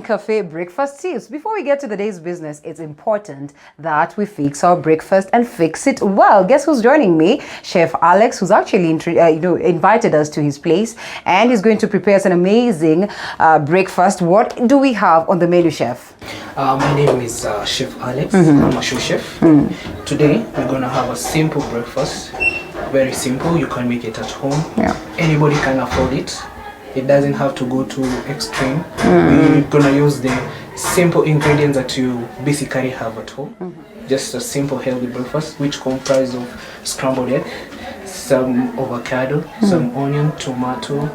Cafe breakfast tips. Before we get to the day's business, it's important that we fix our breakfast and fix it well. Guess who's joining me? Chef Alex, who's actually invited us to his place, and he's going to prepare us an amazing breakfast. What do we have on the menu, Chef? My name is Chef Alex. I'm a show chef. Today we're gonna have a simple breakfast. Very simple. You can make it at home. Yeah. Anybody can afford it. It doesn't have to go to extreme. We're gonna use the simple ingredients that you basically have at home. Just a simple healthy breakfast which comprises of scrambled egg, some avocado, some onion, tomato,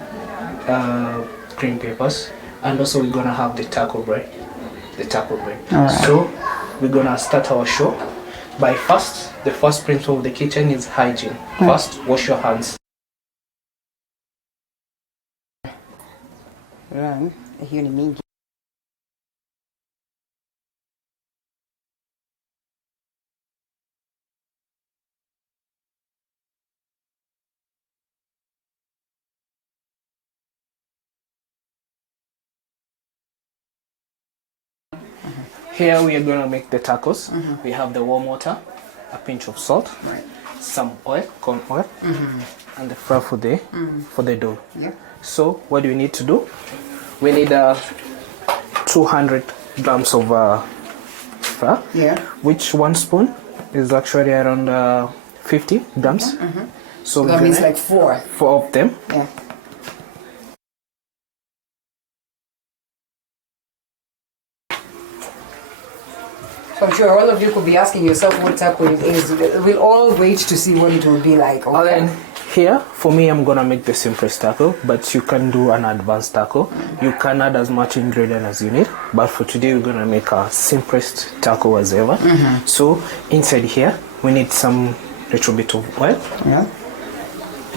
green peppers, and also we're gonna have the taco bread. Right. So we're gonna start our show by the first principle of the kitchen is hygiene. First, wash your hands. Hiyo ni mingi. Here we are going to make the tacos. We have the warm water, a pinch of salt, some oil, corn oil, and the flour for the dough. Yeah. So what do we need to do? We need 200 grams of flour, which 1 spoon is actually around 50 grams. So that means like four of them. Yeah. So I'm sure all of you could be asking yourself what taco it is. We'll all wait to see what it will be like. Okay? And then here, for me, I'm gonna make the simplest taco, but you can do an advanced taco. You can add as much ingredient as you need, but for today, we're gonna make our simplest taco as ever. So inside here, we need some little bit of oil. Yeah.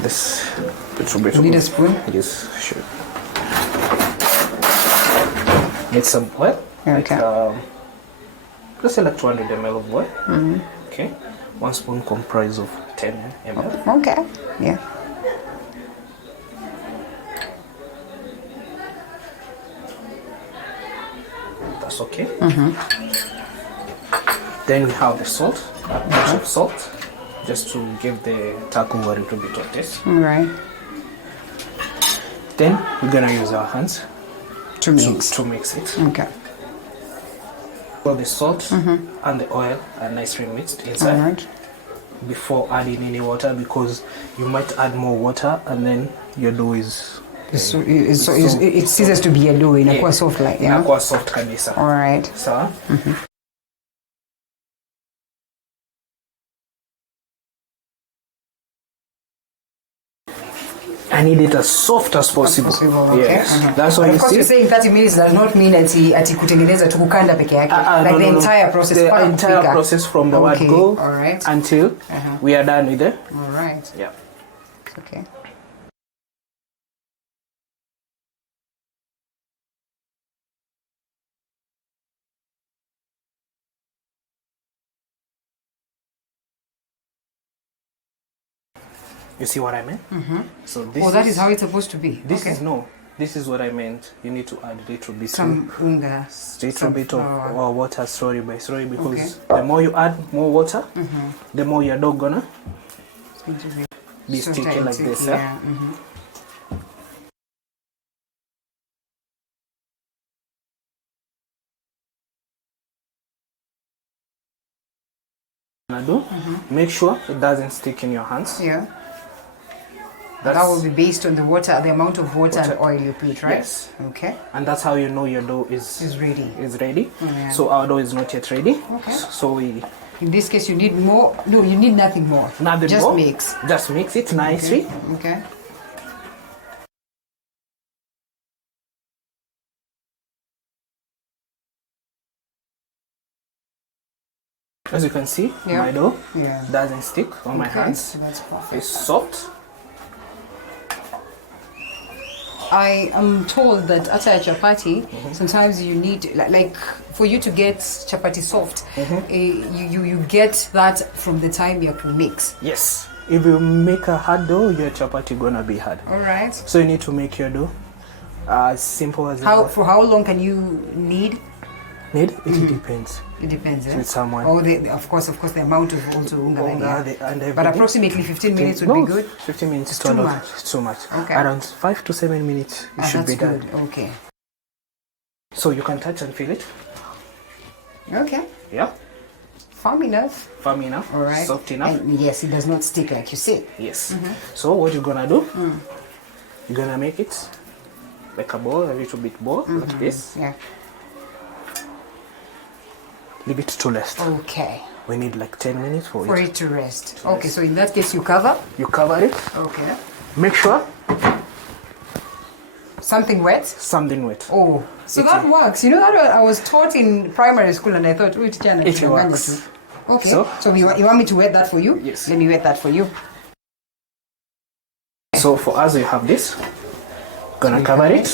This little bit. You need a spoon? Yes, sure. Need some oil. Okay. Let's say like 200 ml of oil. Okay. 1 spoon comprised of 10 ml. Okay. Yeah. That's okay. Then we have the salt, a pinch of salt, just to give the taco a little bit of taste. All right. Then we're gonna use our hands To mix. to mix it. Okay. So the salt and the oil are nicely mixed inside. All right. Before adding any water, because you might add more water and then your dough is It ceases to be a dough, inakuwa soft like, yeah. inakuwa soft kabisa. All right. Sawa? I need it as soft as possible. Okay. Yes. That's why Of you course, you're see. saying 30 minutes does not mean ati kutengeneza tu kukanda peke yake. Like the entire process. The entire process from the word go all right. until we are done with it. All right. Yeah. Okay. You see what I mean? So this That is how it's supposed to be. This is what I meant. You need to add a little bit Some unga. little bit of water slowly by slowly, because the more you add more water, the more your dough gonna be sticky like this. Yeah. Make sure it doesn't stick in your hands. Yeah. That will be based on the amount of water and oil you put, right? Yes. Okay. And that's how you know your dough is ready. Yeah. So our dough is not yet ready. Okay. So in this case, you need more. No, you need nothing more. Just mix. Just mix it nicely. Okay. As you can see, my dough doesn't stick on my hands. That's perfect. It's soft. I am told that after a chapati, sometimes you need, like for you to get chapati soft, you get that from the time you mix. Yes. If you make a hard dough, your chapati gonna be hard. All right. So you need to make your dough As simple as For how long can you knead? Need? It depends. It depends, eh? With someone. Oh, of course, the amount of also unga. And But everything. approximately 15 minutes would No, be good. 15 minutes is Too too much. Too much. Okay. Around 5 to 7 minutes it should be that's done. good. Okay. So you can touch and feel it. Okay. Yeah. Firm enough. Firm enough. All right. Soft enough. And yes, it does not stick like you said. Yes. So what you're gonna do? You're gonna make it like a ball, a little bit ball, like this. Yeah. Leave it to rest. Okay. We need like 10 minutes for For it. it to rest. Okay, so in that case you cover. You cover it. Okay. Make sure Something wet. something wet. Oh, so that works. You know that I was taught in primary school, and I thought, wait, It works. Okay. So? So you want me to wet that for you? Yes. Let me wet that for you. So for us, we have this. Gonna cover it.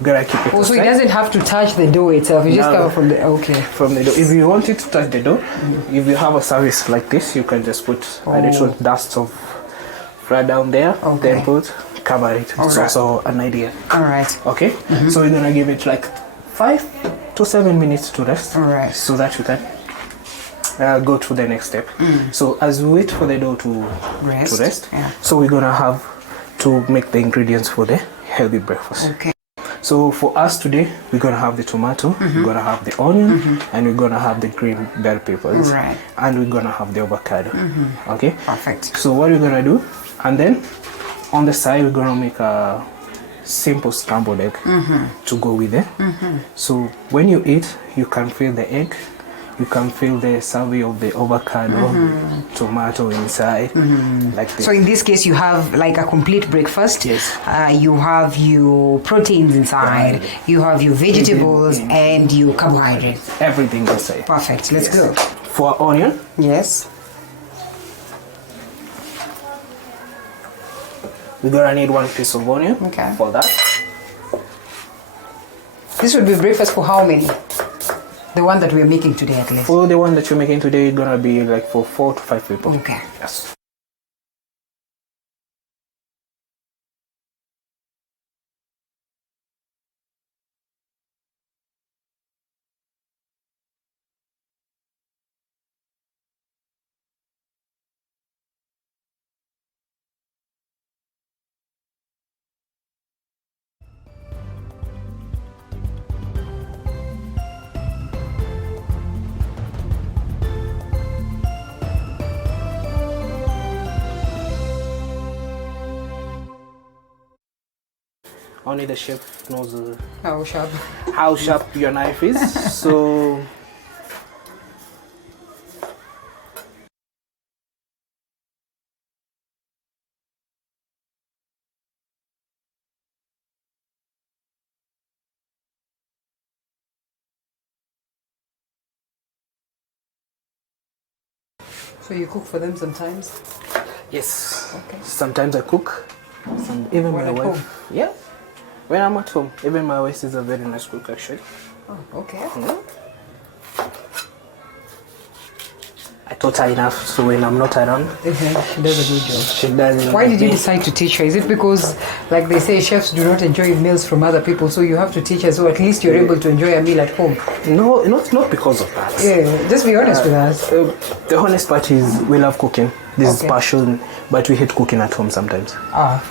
Gonna keep it. Oh, so it aside. doesn't have to touch the dough itself. You just No. cover from the. Okay. From the dough. If you want it to touch the dough, if you have a service like this, you can just put a little dust of flour down there, Okay. then put, cover it. It's Alright. also an idea. All right. Okay? So we're gonna give it like 5 to 7 minutes to rest. Alright. So that you can go to the next step. So as we wait for the dough to rest, Yeah. so we're gonna have to make the ingredients for the healthy breakfast. Okay. So for us today, we're gonna have the tomato, we're gonna have the onion, and we're gonna have the green bell peppers, Right. and we're gonna have the avocado. Okay. Perfect. So what we're gonna do, and then on the side we're gonna make a simple scrambled egg to go with it. So when you eat, you can feel the egg. You can feel the savory of the avocado, tomato inside, like this. So in this case, you have like a complete breakfast. Yes. You have your proteins inside. You have your vegetables and your carbohydrates. Everything inside. Perfect. Let's Yes. go. For onion, Yes. we're gonna need 1 piece of onion Okay. for that. This would be breakfast for how many? The one that we're making today, at least. For the one that you're making today, it's gonna be like for 4 to 5 people. Okay. Yes. Only the chef knows How sharp. how sharp your knife is. So So you cook for them sometimes? yes, Okay. sometimes I cook. Even When my at wife. home? Yeah. When I'm at home, even my wife is a very nice cook actually. Oh, okay. I taught her enough, so when I'm not around, She does a good job. she does. Why did you decide to teach her? Is it because, like they say, chefs do not enjoy meals from other people, so you have to teach her so at least you're able to enjoy a meal at home? No, not because of that. Yeah, just be honest with us. The honest part is we love cooking. This is Okay. passion, but we hate cooking at home sometimes. Ah,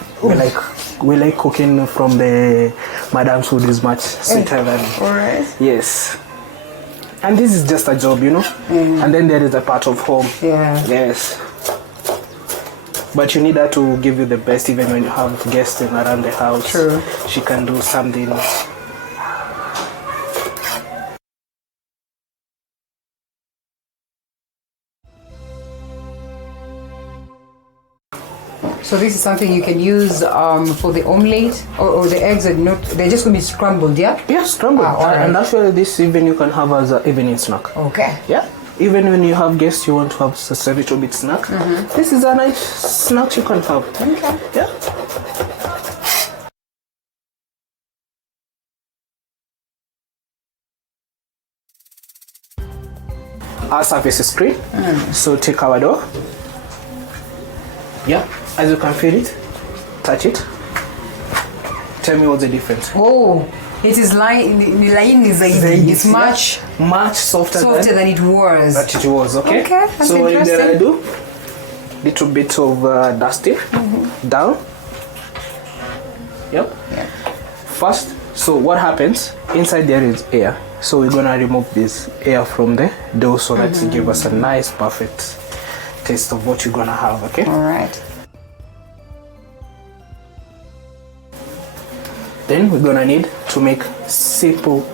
We like cooking from the madam's food is much sweeter than. all right. Yes. And this is just a job, you know. And then there is a part of home. Yeah. Yes. But you need her to give you the best, even when you have guests in around the house. True. She can do something. So this is something you can use for the omelette, or the eggs are not, they're just going to be scrambled, yeah? Yeah, scrambled. Ah, all right. And actually, this even you can have as an evening snack. Okay. Yeah. Even when you have guests, you want to have just a little bit snack. This is a nice snack you can have. Okay. Yeah. Our surface is clean. So take our dough. Yeah. As you can feel it, touch it. Tell me what's the difference. Oh, it is laini zaidi. It's much softer than it was. Okay. Okay, that's so what did I interesting. do? Little bit of dusting down. Yep. Yeah. First, so what happens? Inside there is air. So we're gonna remove this air from the dough so that it give us a nice, perfect taste of what you're gonna have. Okay. All right. Then we're gonna need to make simple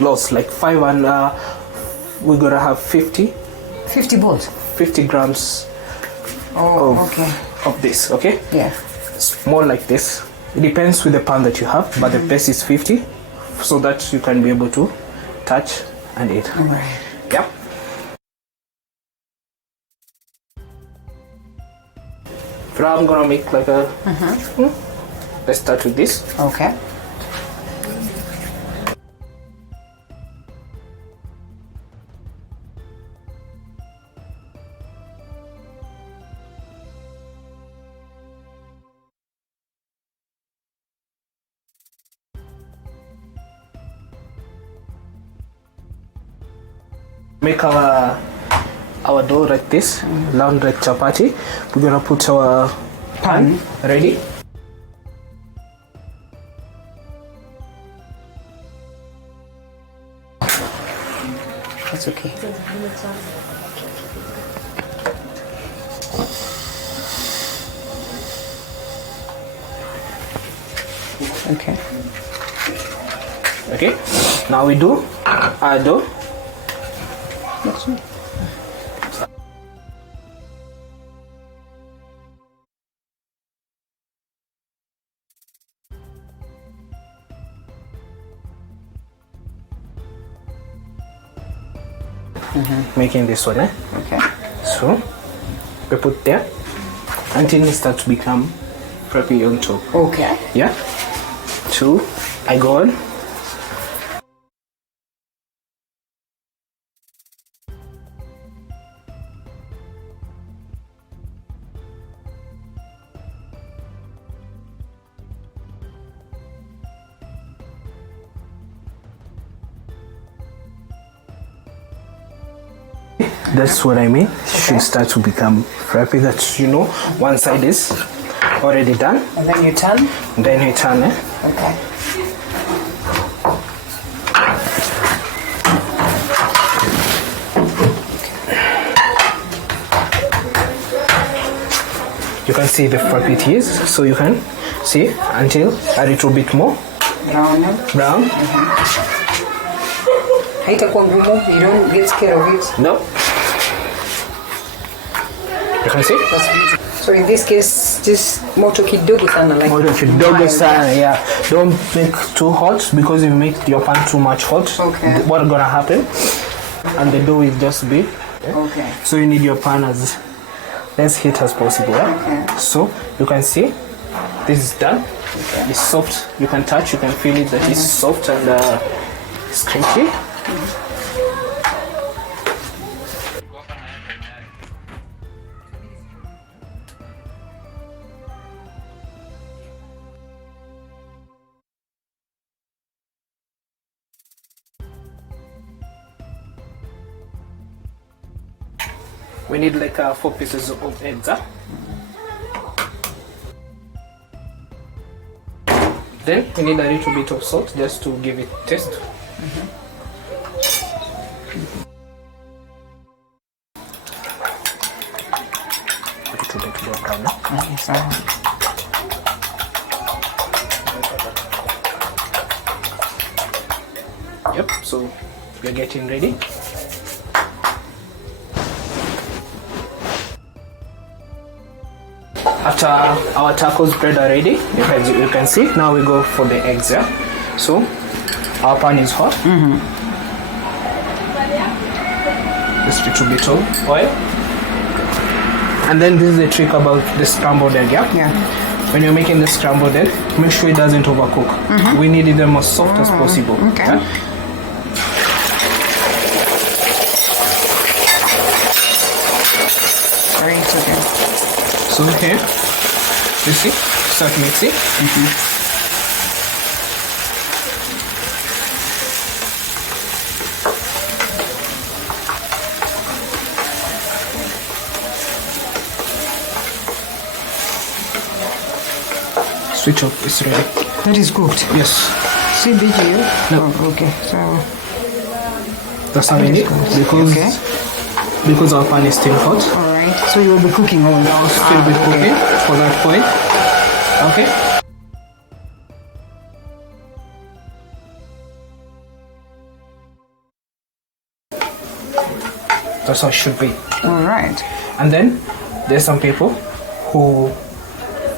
loaves, like 5 and we're gonna have 50 balls. 50 grams Oh, okay. of this. Okay. Yeah. It's more like this. It depends with the pan that you have, but the best is 50, so that you can be able to touch and eat. All right. Yep. Now I'm gonna make like a. Let's start with this. Okay. Make our dough like this, round like chapati. We're gonna put our pan ready. That's okay. Okay. Okay. Now we do our dough. That's it. Making this one, Okay. So we put there until it starts to become preppy on top. Okay. Yeah. Two. I go on. That's what I mean. Should start to become frappy. That one side is already done. And then you turn? Then you turn it. Okay. You can see the frappy it is. So you can see until a little bit more brown. Haitakuwa ngumu. You don't get scared of it. No. You can see? That's beautiful. So in this case, just moto kidogo sana, like Moto kidogo mild. sana, yeah. Don't make too hot, because if you make your pan too much hot, Okay. what's gonna happen? And the dough will just be. Okay. So you need your pan as less heat as possible. Yeah? Okay. So you can see this is done. Okay. It's soft. You can touch. You can feel it that it's soft and it's crunchy. We need like 4 pieces of eggs. Then we need a little bit of salt just to give it taste. A little bit more brown. Yep, so we're getting ready. After our tacos bread are ready, you can see, now we go for the eggs. Yeah? So our pan is hot. Just a little bit of oil. And then this is the trick about the scrambled egg. Yeah. When you're making the scrambled egg, make sure it doesn't overcook. We need it as soft as possible. Okay. Yeah? Very good. So here, you see, start mixing. Switch off, it's ready. That is cooked. Yes. Sweet BGU? No. Oh, okay. So That's how we That is need good. because our pan is still hot. all right. So you will be cooking all I'll still be cooking for that point. Okay. That's how it should be. All right. And then there's some people who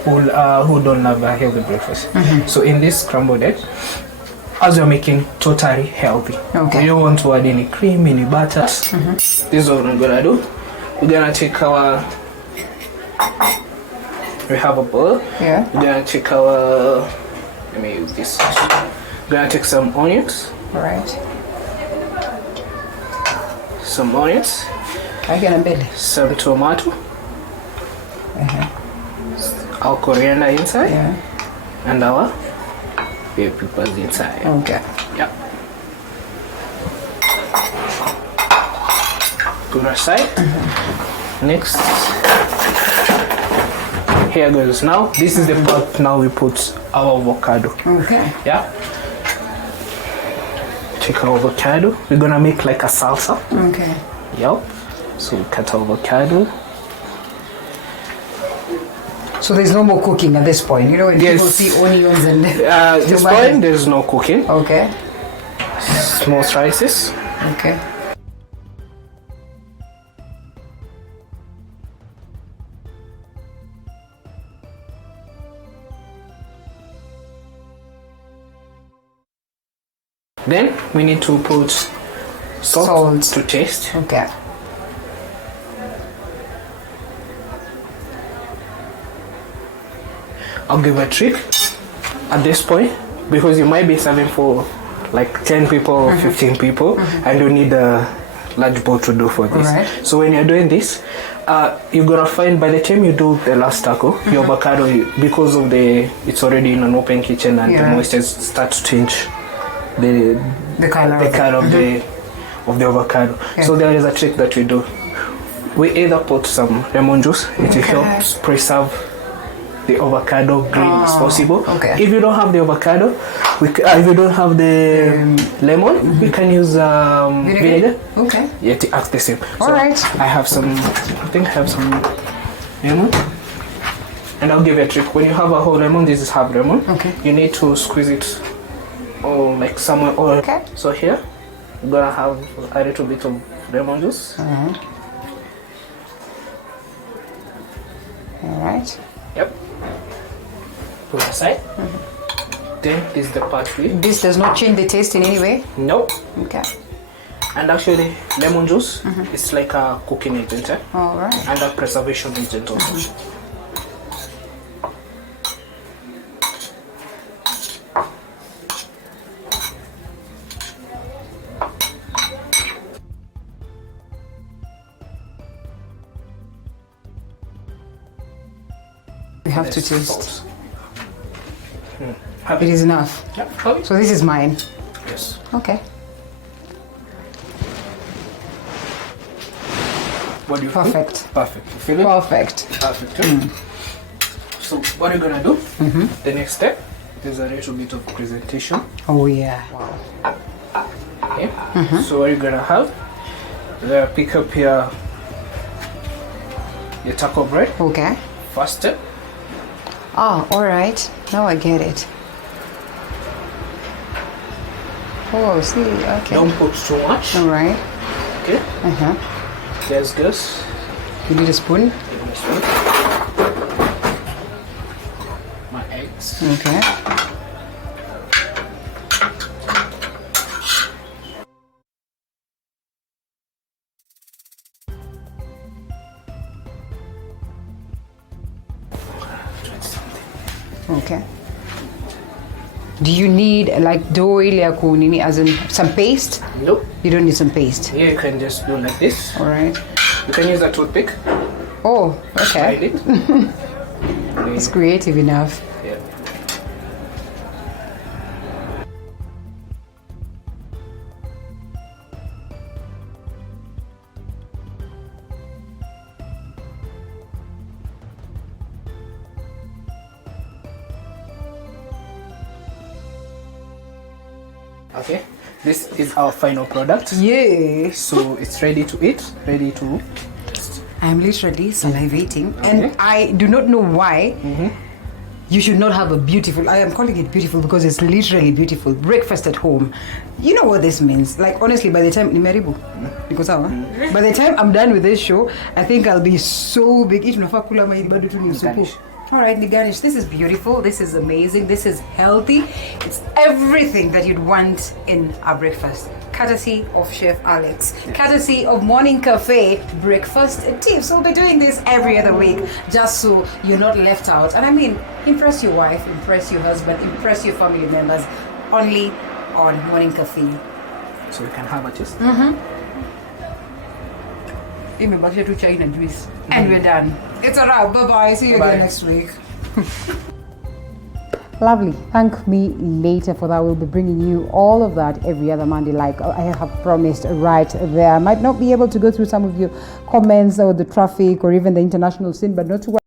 don't have a healthy breakfast. So in this scrambled egg, as you're making totally healthy. Okay. You don't want to add any cream, any butter. This is what we're gonna do. We're gonna take we have a bowl. Yeah. We're gonna take let me use this. We're gonna take some onions. All right. Some onions. I can embed. Some tomato. Our coriander inside. Yeah. And our bell peppers inside. Okay. Yep. Put aside. Next. Here goes. Now this is the part. Now we put our avocado. Okay. Yeah. Take our avocado. We're gonna make like a salsa. Okay. Yep. So we cut our avocado. So there's no more cooking at this point. You know, when Yes. people see onions and This tomatoes. point there's no cooking. Okay. Small slices. Okay. Then we need to put salt. Salt. To taste. Okay. I'll give a trick at this point because you might be serving for like 10 people or 15 people and you need a large bowl to do for this. Right. So when you're doing this, you're gonna find by the time you do the last taco, your avocado, because of it's already in an open kitchen and the Yeah. moisture starts to change the color of it. color of the avocado. Yeah. So there is a trick that we do. We either put some lemon juice, it helps preserve the avocado green as possible. okay. If you don't have the avocado, if you don't have the lemon, we can use vinegar. Okay. Yeah, it acts the same. All right. I have some. I think I have some lemon. And I'll give you a trick. When you have a whole lemon, this is half lemon. Okay. You need to squeeze it, or like somewhere. Or Okay. So here, I'm gonna have a little bit of lemon juice. All right. Yep. Put aside. Then this is the part we. This does not change the taste in any way. Nope. Okay. And actually, lemon juice is like a cooking agent, All right. and a preservation agent also. We have to This taste. sauce. It is enough. Yep. Have it? So this is mine. Yes. Okay. What do you feel? Perfect. Perfect. You feel it? Perfect. Perfect. So what are you gonna do? The next step is a little bit of presentation. Oh yeah. Wow. Okay. So what you're gonna have? You're gonna pick up your taco bread. Okay. First step. Ah, all right. Now I get it. Oh, see. Okay. Don't put too much. All right. Okay. There's this. You need a spoon. Give me a spoon. My eggs. Okay. Okay. Do you need like dough ile ya kunini, as in some paste? Nope. You don't need some paste. Here you can just do like this. All right. You can use a toothpick. Oh, Slide okay. it. It's creative enough. Yeah. Okay, this is our final product. Yeah. So it's ready to eat, ready to. I'm literally salivating, and I do not know why. You should not have a beautiful, I am calling it beautiful because it's literally beautiful, breakfast at home. You know what this means? Like, honestly, by the time, because by the time I'm done with this show, I think I'll be so big. All right, Niganish, this is beautiful, this is amazing, this is healthy. It's everything that you'd want in a breakfast. Courtesy of Chef Alex, courtesy of Morning Cafe Breakfast Tips. We'll be doing this every other week just so you're not left out. And I mean, impress your wife, impress your husband, impress your family members only on Morning Cafe. So you can have a taste. To China juice. And we're done. It's a wrap. Bye-bye. See you Bye. again next week. Lovely. Thank me later for that. We'll be bringing you all of that every other Monday, like I have promised right there. I might not be able to go through some of your comments or the traffic or even the international scene, but not to worry.